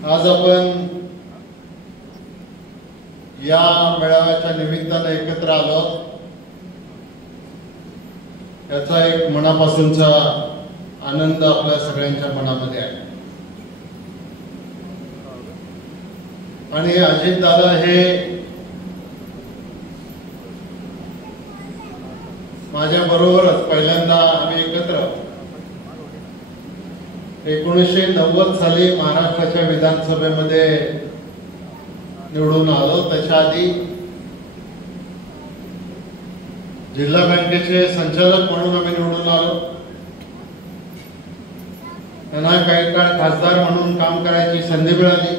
आज आपण या मेळाव्याच्या निमित्ताने एकत्र आलो, याचा एक मनापासूनचा आनंद आपल्या सगळ्यांच्या मनामध्ये आहे। आणि अजित दादा हे माझ्या बरोबरच पहिल्यांदा आम्ही एकत्र 1990 साली महाराष्ट्राच्या विधानसभेमध्ये निवडून आलो। त्याच्या आधी जिल्हा बँकेचे संचालक म्हणून आम्ही निवडून आलो। त्यांना काही काळ खासदार म्हणून काम करायची संधी मिळाली।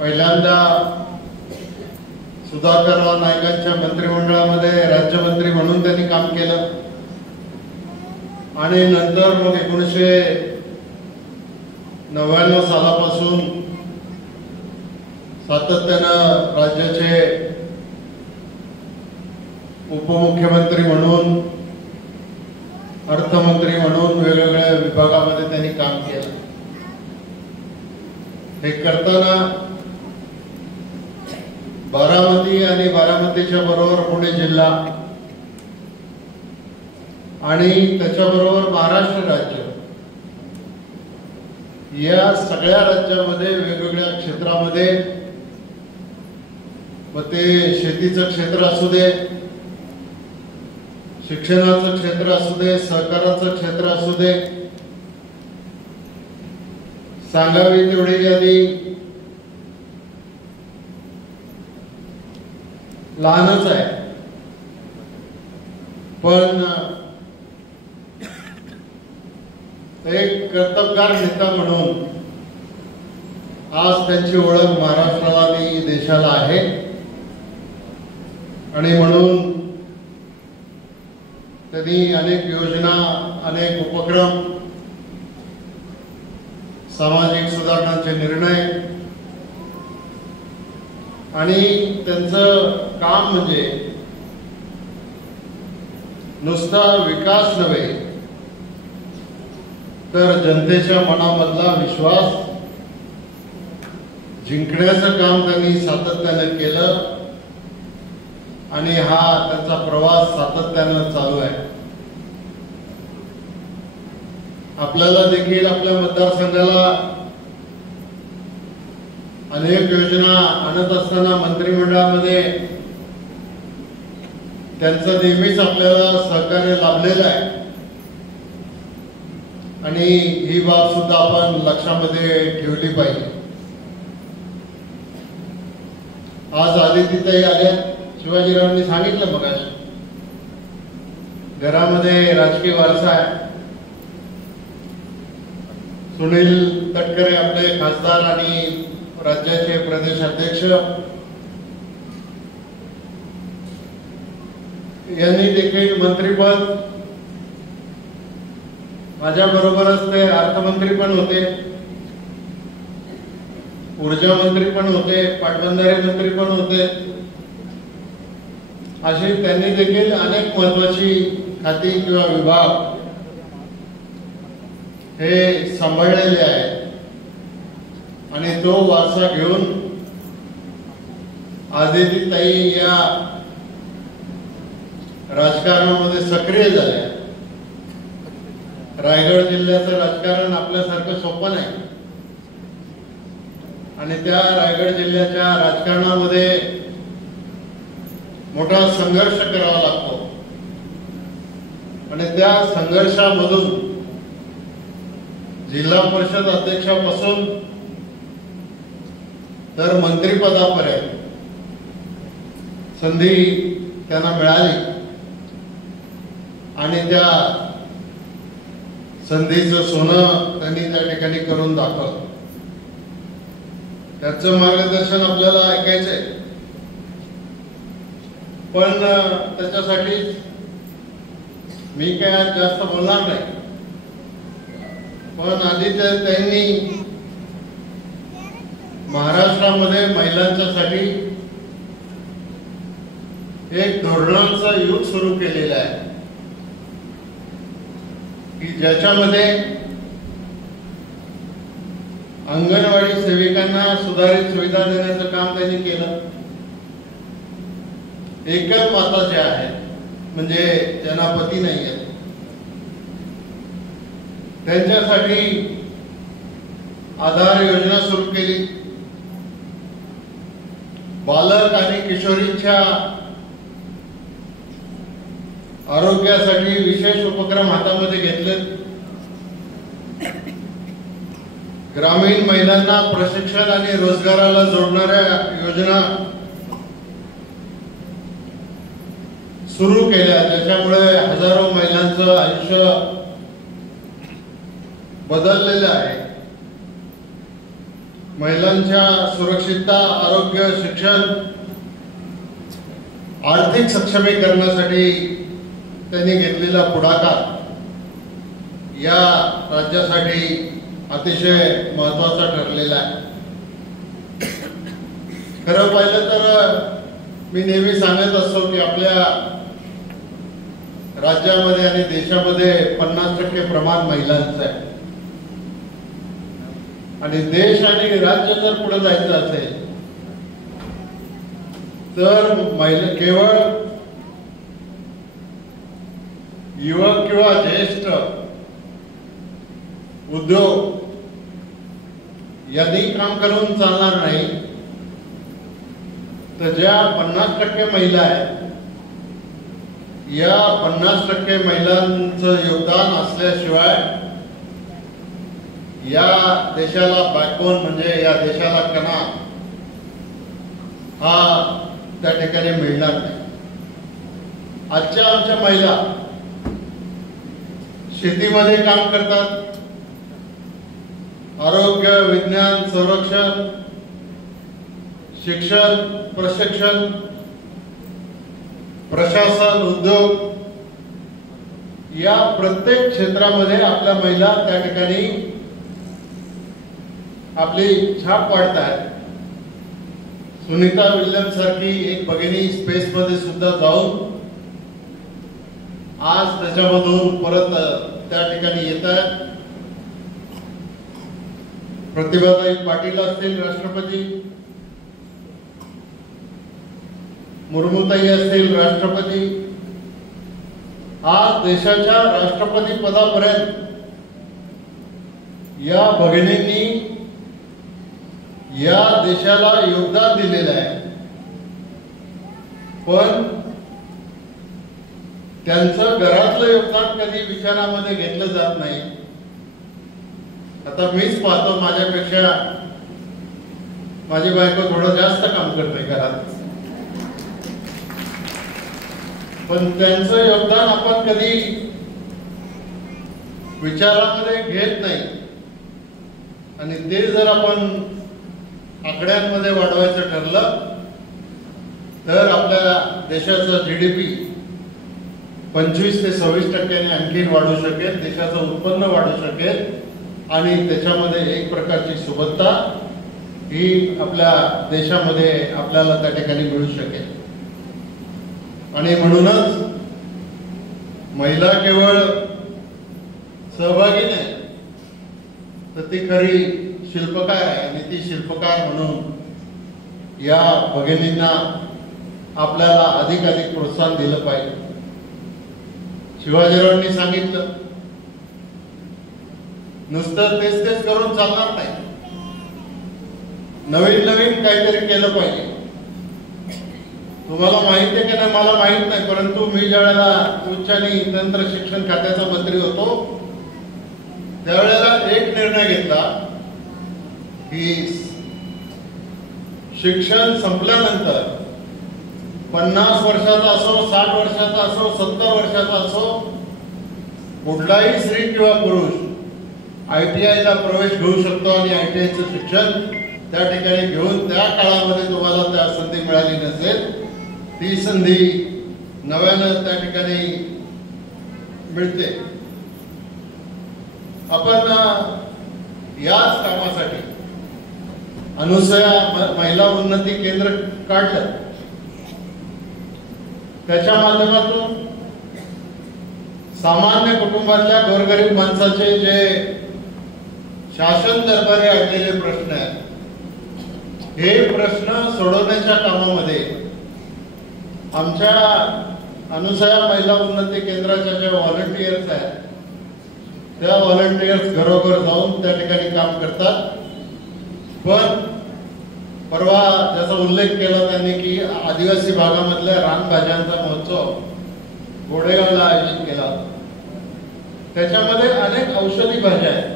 पहिल्यांदा सुधाकरराव नाईकांच्या मंत्रिमंडळामध्ये राज्यमंत्री म्हणून त्यांनी काम केलं आणि नंतर मग 1999 सालापासून सातत्यानं राज्याचे उपमुख्यमंत्री म्हणून, अर्थमंत्री म्हणून वेगवेगळ्या विभागामध्ये त्यांनी काम केलं। हे करताना बारामती आणि बारामतीच्या बरोबर पुणे जिल्हा आणि त्याच्याबरोबर महाराष्ट्र राज्य या सगळ्या राज्यामध्ये वेगवेगळ्या क्षेत्रामध्ये, मग ते शेतीचं क्षेत्र असू दे, शिक्षणाचं क्षेत्र असू दे, सहकाराचं क्षेत्र असू दे, सांगावी तेवढी यादी लहानच आहे, पण एक कर्तबगार नेता म्हणून आज त्यांची ओळख महाराष्ट्राला आणि देशाला आहे। आणि म्हणून त्यांनी अनेक योजना, अनेक उपक्रम, सामाजिक सुधारणांचे निर्णय आणि त्यांचं काम म्हणजे नुसता विकास नव्हे तर जनतेच्या मनामधला विश्वास जिंकण्याचं काम त्यांनी सातत्यानं केलं आणि हा त्यांचा प्रवास सातत्यानं चालू आहे। आपल्याला देखील आपल्या मतदारसंघाला अनेक योजना आणत असताना मंत्रिमंडळामध्ये त्यांचं नेहमीच आपल्याला सहकार्य लाभलेलं आहे आणि ही बाब सुद्धा आपण लक्षामध्ये ठेवली पाहिजे। आज आदितीताई आल्या, शिवाजीरावांनी सांगितलं मगाशी, घरामध्ये राजकीय वारसा आहे। सुनील तटकरे आपले खासदार आणि राज्याचे प्रदेश अध्यक्ष यांनी देखील मंत्रीपद, माझ्या बरोबरच ते अर्थमंत्री पण होते, ऊर्जा मंत्री पण होते, पाटबंधारे मंत्री पण होते। अशी त्यांनी देखील अनेक महत्वाची खाती किंवा विभाग हे सांभाळलेले आहेत आणि तो वारसा घेऊन आदितीताई या राजकारणामध्ये सक्रिय झाल्या। रायगड जिल्ह्याचं राजकारण आपल्यासारखं सोपं नाही आणि त्या रायगड जिल्ह्याच्या राजकारणामध्ये मोठा संघर्ष करावा लागतो आणि त्या संघर्षामधून जिल्हा परिषद अध्यक्षापासून तर मंत्रिपदापर्यंत संधी त्यांना मिळाली आणि त्या संधीचं सोनं त्यांनी त्या ठिकाणी करून दाखवलं। त्याचं मार्गदर्शन आपल्याला ऐकायचंय, पण त्याच्यासाठी मी काय जास्त बोलणार नाही। पण आदितीताईंनी महाराष्ट्रामध्ये महिलांच्यासाठी एक धोरणांचा युग सुरू केलेला आहे, की ज्याच्यामध्ये अंगणवाडी सेविकांना सुधारित सुविधा देण्याचं काम त्यांनी केलं. एकल माता ज्या आहेत म्हणजे ज्यांना पती नाही आहेत त्यांच्यासाठी आधार योजना सुरू केली. बालक आणि किशोरींच्या आरोग्यासाठी विशेष उपक्रम हातामध्ये घेतले. ग्रामीण महिलांना प्रशिक्षण आणि रोजगाराला जोडणाऱ्या योजना सुरू केल्या ज्याच्यामुळे हजारो महिलांचं आयुष्य बदललेलं आहे. महिलांच्या सुरक्षितता, आरोग्य, शिक्षण, आर्थिक सक्षमीकरणासाठी त्यांनी घेतलेला पुढाकार या राज्यासाठी अतिशय महत्वाचा ठरलेला आहे. खरं पाहिलं तर मी नेहमी सांगत असतो की आपल्या राज्यामध्ये आणि देशामध्ये 50% प्रमाण महिलांचं आहे आणि देश आणि राज्य जर पुढे जायचं असेल तर महिला केवळ युवक किंवा ज्येष्ठ उद्योग यांनी काम करून चालणार नाही. तर ज्या 50% महिला आहेत या 50% महिलांचं योगदान असल्याशिवाय या देशाला बॅकबोन म्हणजे या देशाला कणा हा त्या ठिकाणी मिळणार नाही. आजच्या आमच्या महिला शेतीमध्ये काम करतात. आरोग्य, विज्ञान, संरक्षण, शिक्षण, प्रशिक्षण, प्रशासन, उद्योग या प्रत्येक क्षेत्रामध्ये आपल्या महिला त्या ठिकाणी आपली छाप पाडतात. सुनीता विल्यम्स सारखी एक भगिनी स्पेस मध्ये सुद्धा जाऊन आज त्याच्यामधून परत त्या ठिकाणी येत आहेत. प्रतिभाताई पाटील असतील राष्ट्रपती, मुर्मूताई असतील राष्ट्रपती, आज देशाच्या राष्ट्रपती पदापर्यंत या भगिनींनी या देशाला योगदान दिलेलं आहे. पण त्यांचं घरातलं योगदान कधी विचारामध्ये घेतलं जात नाही. आता मीच पाहतो माझ्यापेक्षा माझी बायको थोडं जास्त काम करते घरात, पण त्यांचं योगदान आपण कधी विचारामध्ये घेत नाही. आणि ते जर आपण आकड्यांमध्ये वाढवायचं ठरलं तर आपल्या देशाचा GDP 25 ते 26% आणखी वाढू शकेल. देशाचं उत्पन्न वाढू शकेल आणि त्याच्यामध्ये एक प्रकारची सुबत्ता ही आपल्या देशामध्ये आपल्याला त्या ठिकाणी मिळू शकेल. आणि म्हणूनच महिला केवळ सहभागी नाही तर ती खरी शिल्पकार आहे. आणि ती शिल्पकार म्हणून या भगिनींना आपल्याला अधिकाधिक प्रोत्साहन दिलं पाहिजे. शिवाजीरावांनी सांगितलं नुसतं तेच करून चालणार नाही, नवीन नवीन काहीतरी केलं पाहिजे. तुम्हाला माहिती आहे की नाही मला माहित नाही, परंतु मी ज्यावेळेला उच्च आणि तंत्र शिक्षण खात्याचा मंत्री होतो त्यावेळेला एक निर्णय घेतला की शिक्षण संपल्यानंतर 50 वर्षाचा असो, 60 वर्षाचा असो, 70 वर्षाचा असो, कुठलाही स्त्री किंवा पुरुष ITI ला प्रवेश घेऊ शकतो आणि ITI चं शिक्षण त्या ठिकाणी घेऊन त्या काळामध्ये तुम्हाला त्या संधी मिळाली नसेल ती संधी नव्यानं त्या ठिकाणी मिळते. आपण याच कामासाठी अनुसया महिला उन्नती केंद्र काढलं. त्याच्या माध्यमातून सामान्य कुटुंबातल्या गोरगरीब माणसाचे जे शासन दरबारी आणलेले प्रश्न आहेत. हे प्रश्न सोडवण्याच्या कामामध्ये आमच्या अनुसया महिला उन्नती केंद्राच्या ज्या व्हॉलंटियर्स आहेत त्या व्हॉलंटियर्स घरोघर जाऊन त्या ठिकाणी काम करतात. पण परवा ज्याचा उल्लेख केला त्यांनी की आदिवासी भागामधल्या रानभाज्यांचा महोत्सव गोडेगावला आयोजित केला. त्याच्यामध्ये अनेक औषधी भाज्या आहेत.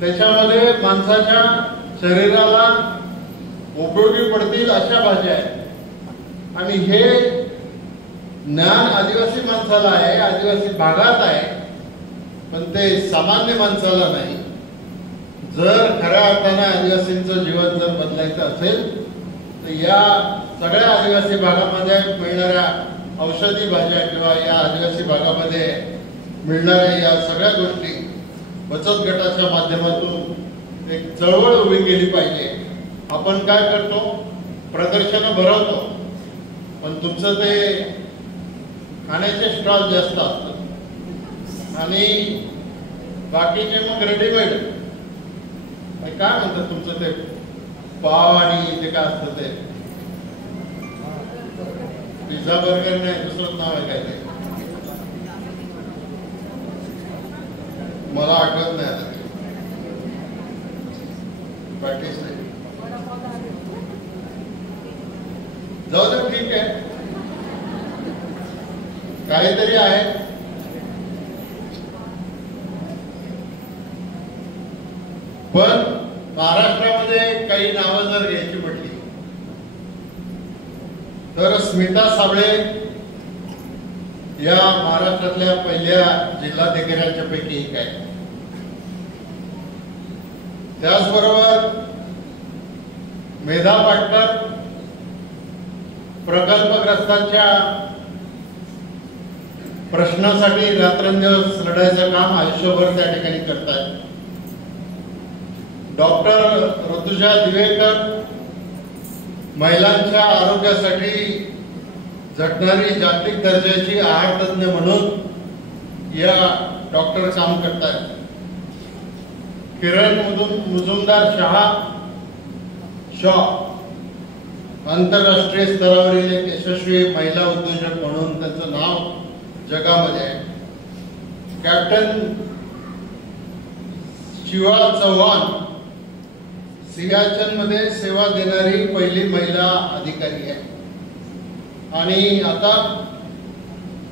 त्याच्यामध्ये माणसाच्या शरीराला उपयोगी पडतील अशा भाज्या आहेत. आणि हे ज्ञान आदिवासी माणसाला आहे, आदिवासी भागात आहे, पण ते सामान्य माणसाला नाही. जर खऱ्या अर्थाने आदिवासींचं जीवन जर बदलायचं असेल तर या सगळ्या आदिवासी भागामध्ये मिळणाऱ्या औषधी भाज्या किंवा या आदिवासी भागामध्ये मिळणाऱ्या या सगळ्या गोष्टी बचत गटाच्या माध्यमातून एक चळवळ उभी केली पाहिजे. आपण काय करतो, प्रदर्शनं भरवतो, पण तुमचं ते खाण्याचे स्टॉल जास्त असतात आणि बाकीचे मग रेडीमेड काय म्हणतात तुमचं ते पाव आणि ते काय असतं ते पिझ्झा बर्गर नाही दुसरंच नाव आहे काय ते मला आठवत नाही आता. प्रॅक्टिस नाही जाऊ दे ठीक आहे काहीतरी आहे. पण महाराष्ट्रामध्ये काही नावं जर घ्यायची म्हटली तर स्मिता साबळे या महाराष्ट्रातल्या पहिल्या जिल्हाधिकाऱ्यांच्या पैकी एक आहे. त्याचबरोबर मेधा पाटकर प्रकल्पग्रस्तांच्या प्रश्नासाठी रात्रंदिवस लढायचं काम आयुष्यभर त्या ठिकाणी करतायत. डॉक्टर ऋतुजा दिवेकर महिलांच्या आरोग्यासाठी झटणारी जागतिक दर्जाची आहार तज्ञ म्हणून या डॉक्टर काम करतायत. किरण मुजुमदार शॉ आंतरराष्ट्रीय स्तरावरील एक यशस्वी महिला उद्योजक म्हणून त्यांचं नाव जगामध्ये आहे. कॅप्टन शिवा चव्हाण सियाचन मध्ये सेवा देणारी पहिली महिला अधिकारी आहे. आणि आता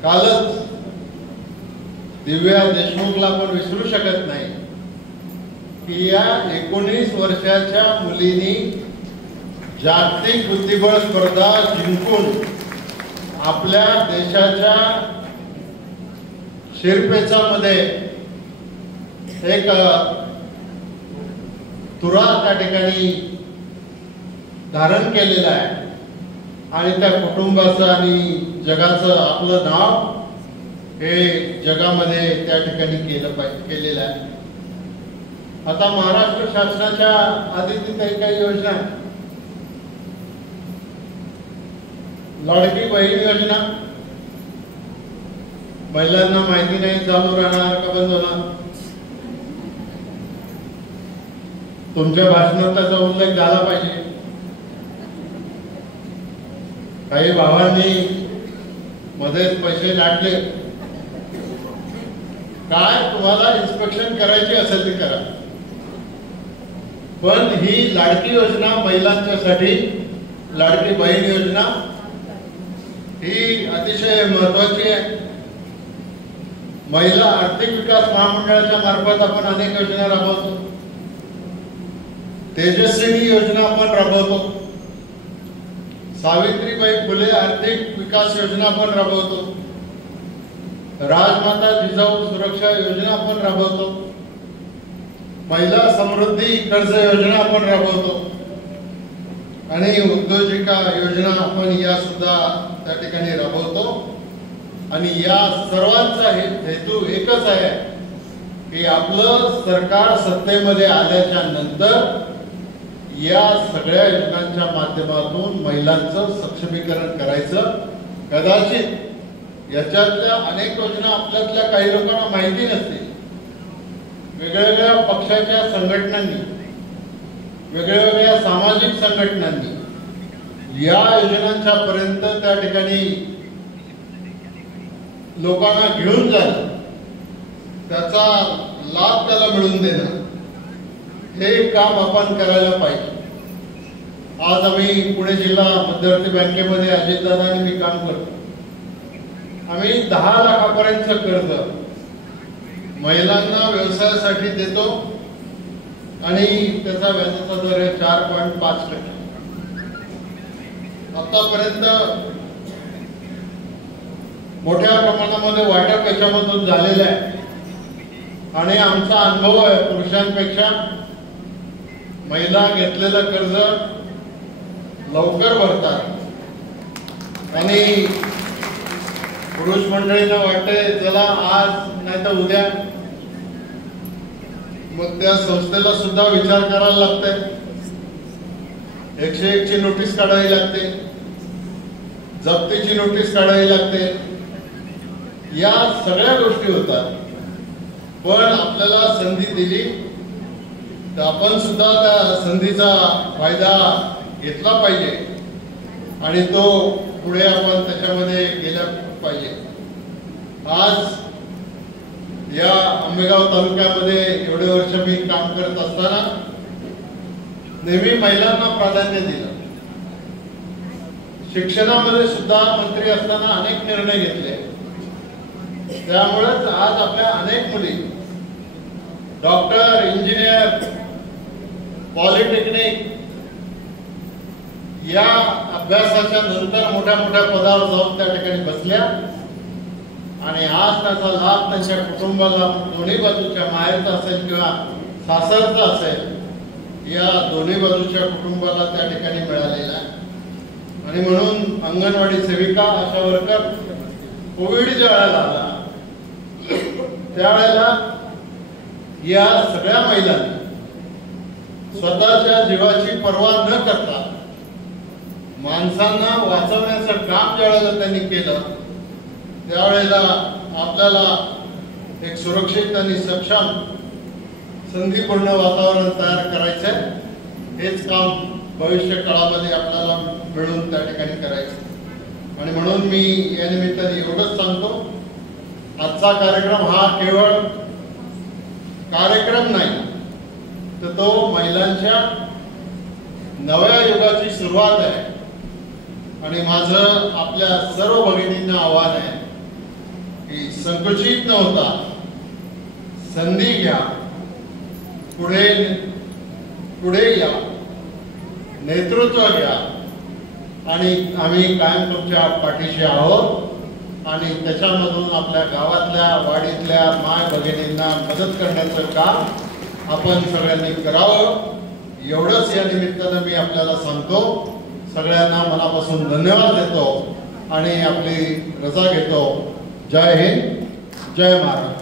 कालच दिव्या देशमुखला आपण विसरू शकत नाही की या 19 वर्षाच्या मुलीनी जागतिक बुद्धिबळ स्पर्धा जिंकून आपल्या देशाच्या शिरपेचामध्ये एक तुरा त्या ठिकाणी धारण केलेला आहे आणि त्या कुटुंबाचं आणि जगाचं आपलं नाव हे जगामध्ये त्या ठिकाणी केलेलं आहे. आता महाराष्ट्र शासनाच्या आधीची काही योजना लाडकी बहीण योजना महिलांना माहिती नाही चालू राहणार का बंद होणार. तुमच्या भाषणात त्याचा उल्लेख झाला पाहिजे. काही भावांनी मध्येच पैसे लाटले. काय तुम्हाला इन्स्पेक्शन करायची असेल ती करा, पण ही लाडकी योजना महिलांच्यासाठी लाडकी बहीण योजना ही अतिशय महत्वाची आहे. महिला आर्थिक विकास महामंडळाच्या मार्फत आपण अनेक योजना राबवतो. तेजस्विनी योजना आपण राबवतो. सावित्रीबाई फुले आर्थिक विकास योजना आपण राबवतो. राजमाता जिजाऊ सुरक्षा योजना आपण राबवतो. महिला समृद्धी कर्ज योजना आपण राबवतो आणि उद्योजिका योजना आपण या सुद्धा त्या ठिकाणी राबवतो. आणि या सर्वांचा हेतू एकच आहे की आपलं सरकार सत्तेमध्ये आल्याच्या नंतर या सगळ्या योजनांच्या माध्यमातून महिलांचं सक्षमीकरण करायचं. कदाचित याच्यातल्या अनेक योजना आपल्यातल्या काही लोकांना माहिती नसतील. वेगवेगळ्या पक्षाच्या संघटनांनी, वेगवेगळ्या सामाजिक संघटनांनी या योजनांच्या पर्यंत त्या ठिकाणी लोकांना घेऊन जाणं, त्याचा लाभ त्याला मिळवून देणं, हे काम आपण करायला पाहिजे. आज आम्ही पुणे जिल्हा मध्यवर्ती बँकेमध्ये अजितदादा आणि मी काम करतो. आम्ही 10 लाखापर्यंतचं कर्ज महिलांना व्यवसायासाठी देतो आणि त्याचा व्याजाचा दर आहे 4.5%. आतापर्यंत मोठ्या प्रमाणामध्ये वाटप याच्यामधून झालेलं आहे आणि आमचा अनुभव आहे, पुरुषांपेक्षा महिला घेतलेलं कर्ज लवकर भरतात आणि पुरुष मंडळींना वाटते चला आज नाही तर उद्या, मग त्या संस्थेला सुद्धा विचार करायला लागतंय. 101 ची नोटीस काढावी लागते, जप्तीची नोटीस काढावी लागते, या सगळ्या गोष्टी होतात. पण आपल्याला संधी दिली तर आपण सुद्धा त्या संधीचा फायदा घेतला पाहिजे आणि तो पुढे आपण त्याच्यामध्ये गेला पाहिजे. आज या आंबेगाव तालुक्यामध्ये एवढे वर्ष मी काम करत असताना नेहमी महिलांना प्राधान्य दिलं. शिक्षणामध्ये सुद्धा मंत्री असताना अनेक निर्णय घेतले. त्यामुळेच आज आपल्या अनेक मुली डॉक्टर, इंजिनियर, पॉलिटेक्निक या अभ्यासाच्या नंतर मोठ्या मोठ्या पदावर जाऊन त्या ठिकाणी बसल्या आणि आज त्याचा लाभ त्यांच्या कुटुंबाला, दोन्ही बाजूच्या, माहेरचा असेल किंवा सासरचा असेल, या दोन्ही बाजूच्या कुटुंबाला त्या ठिकाणी मिळालेला आहे. आणि म्हणून अंगणवाडी सेविका, आशा वर्कर कोविड ज्या वेळेला आला त्यावेळेला या सगळ्या महिलांनी स्वतःच्या जीवाची पर्वा न करता माणसांना वाचवण्याचं काम ज्यावेळेला त्यांनी केलं त्यावेळेला आपल्याला एक सुरक्षित आणि सक्षम संधीपूर्ण वातावरण तयार करायचंय. हेच काम भविष्य काळामध्ये आपल्याला मिळून त्या ठिकाणी करायचं. आणि म्हणून मी या निमित्ताने एवढंच सांगतो, आजचा कार्यक्रम हा केवळ कार्यक्रम नाही तर तो महिलांच्या नव्या युगाची सुरुवात आहे. आणि माझं आपल्या सर्व भगिनींना आव्हान आहे की संकुचित न होता संधी घ्या, पुढे या, नेतृत्व घ्या आणि आम्ही कायम तुमच्या पाठीशी आहोत. आणि त्याच्यामधून आपल्या गावातल्या, वाडीतल्या माय भगिनींना मदत करण्याचं काम आपण सगळ्यांनी करावं. एवढंच या निमित्तानं मी आपल्याला सांगतो. सगळ्यांना मनापासून धन्यवाद देतो आणि आपली रजा घेतो. जय हिंद, जय महाराष्ट्र.